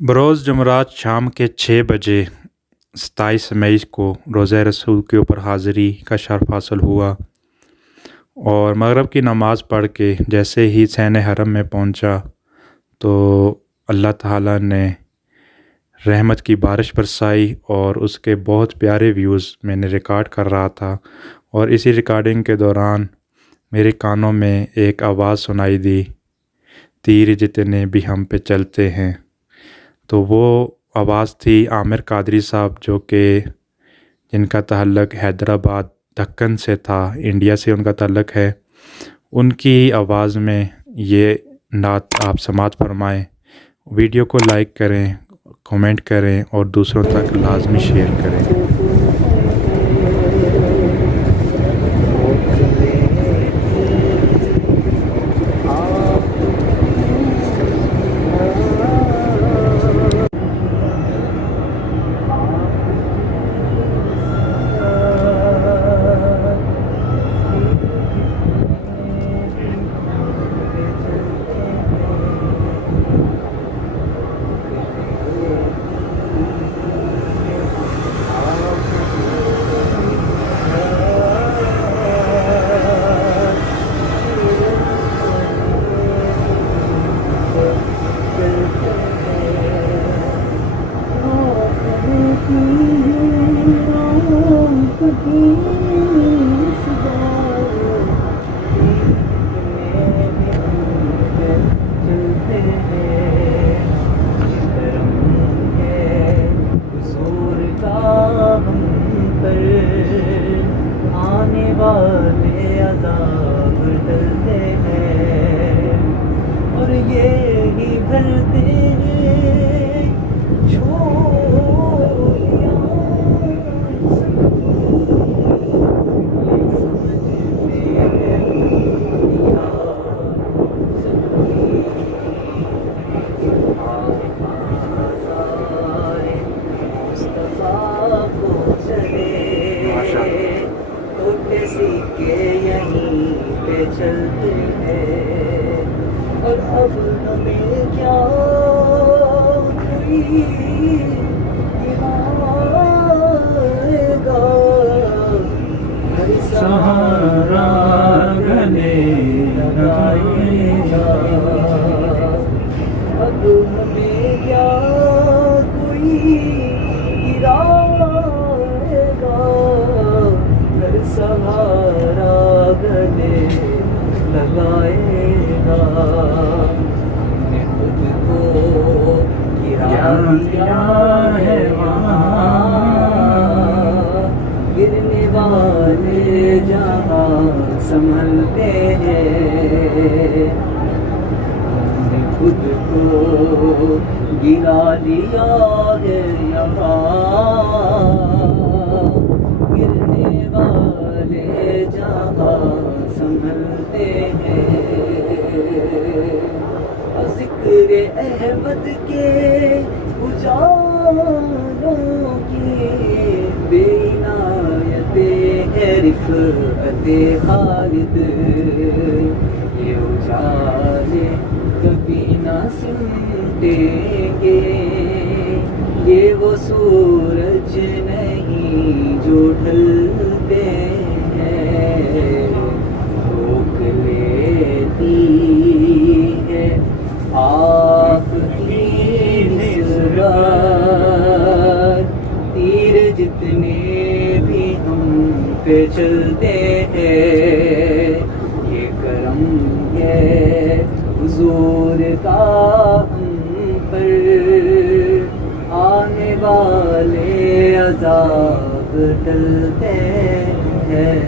بروز جمعرات شام کے 6 بجے 27 مئی کو روزہ رسول کے اوپر حاضری کا شرف حاصل ہوا اور مغرب کی نماز پڑھ کے جیسے ہی صحن حرم میں پہنچا تو اللہ تعالیٰ نے رحمت کی بارش برسائی اور اس کے بہت پیارے ویوز میں نے ریکارڈ کر رہا تھا، اور اسی ریکارڈنگ کے دوران میرے کانوں میں ایک آواز سنائی دی، تیر جتنے بھی ہم پہ چلتے ہیں۔ تو وہ آواز تھی عامر قادری صاحب، جو کہ جن کا تعلق حیدرآباد دکن سے تھا، انڈیا سے ان کا تعلق ہے۔ ان کی آواز میں یہ نعت آپ سماعت فرمائیں۔ ویڈیو کو لائک کریں، کمنٹ کریں اور دوسروں تک لازمی شیئر کریں۔ چلتے ہیں اور اب ہمیں کیا کوئی آئے گا، ہر سہارا گلے لگائے گا، اب ہمیں کیا کوئی گرائے گا، ہر سہارا گلے لگائے گا، ہم نے خود کو گرا دیا ہے وہاں، گرنے والے جہاں سنبھلتے ہیں، ہم نے خود کو گرا دیا ہے یہاں، گرنے والے جہاں سنبھلتے ہیں، ذکر احمد کے اجالوں کی بے عنایت ہے رفعت خالد، یہ اجالے کبھی نہ سمٹیں گے، یہ وہ سورج نہیں جو ڈھلتے ہیں، روک لیتی ہے آپ کی نصرت، تیر جتنے بھی ہم پہ چلتے ہیں، یہ کرم ہے حضور کا ہم پر، آنے والے عذاب ٹلتے ہیں۔